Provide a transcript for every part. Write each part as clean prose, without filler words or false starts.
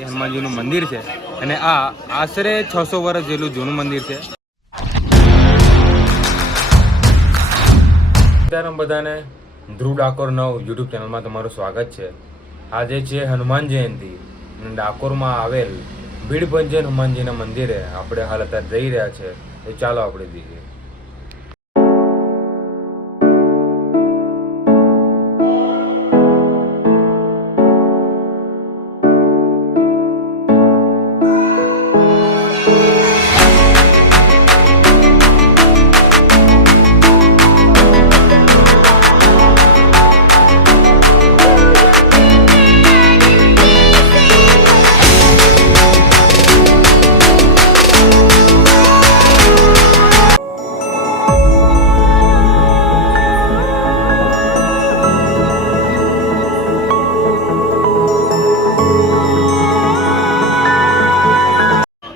એ હનુમાનજીનું મંદિર છે અને આ આશરે 600 વર્ષ જેટલું જૂનું મંદિર છે. સીતારામ બધાને, ધ્રુવ ડાકોર નવ યુટ્યુબ ચેનલમાં તમારું સ્વાગત છે. આજે છે હનુમાન જયંતિ અને ડાકોરમાં આવેલ ભીડભંજન હનુમાનજીના મંદિરે આપણે હાલ અત્યારે જઈ રહ્યા છે. તો ચાલો આપણે જઈએ.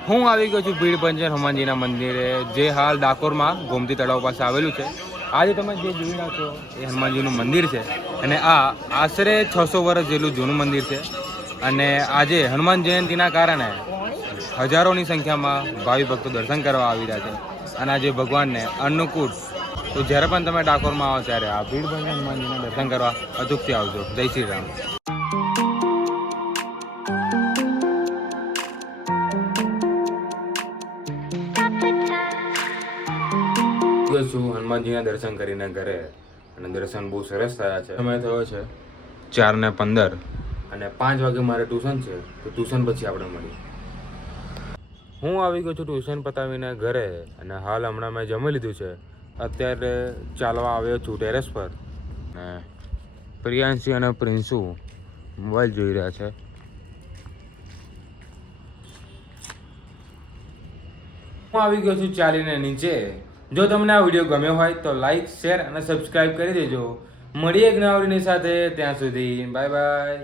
હું આવી ગયો છું ભીડભંજન હનુમાનજીના મંદિરે, જે હાલ ડાકોરમાં ગોમતી તળાવ પાસે આવેલું છે. આજે તમે જે જોઈ રહ્યા છો એ હનુમાનજીનું મંદિર છે અને આ આશરે 600 વર્ષ જેટલું જૂનું મંદિર છે. અને આજે હનુમાન જયંતિના કારણે હજારોની સંખ્યામાં ભાવિ ભક્તો દર્શન કરવા આવી રહ્યા છે. અને આજે ભગવાનને અન્નકૂટ, તો જ્યારે પણ તમે ડાકોરમાં આવો ત્યારે આ ભીડભંજન હનુમાનજીના દર્શન કરવા અચૂકથી આવજો. જય શ્રી રામ. છું હનુમાનજીના દર્શન કરીને ઘરે, અને દર્શન બહુ સરસ થયા છે. સમય થયો છે 4:15 અને 5 વાગે મારે ટ્યુશન છે, તો ટ્યુશન પછી આપણે મળીએ. હું આવી ગયો છું ટ્યુશન પતાવીને ઘરે, અને હાલ હમણાં મેં જમી લીધું છે. અત્યારે ચાલવા આવ્યો છું ટેરેસ પર, અને પ્રિયાંશી અને પ્રિન્સુ મોબાઈલ જોઈ રહ્યા છે. હું આવી ગયો છું ચાલીને નીચે. જો તમને આ વિડીયો ગમ્યો હોય તો લાઈક, શેર અને સબસ્ક્રાઈબ કરી દેજો. મળીએ એક નવા વિડીયોની સાથે. ત્યાં સુધી બાય બાય.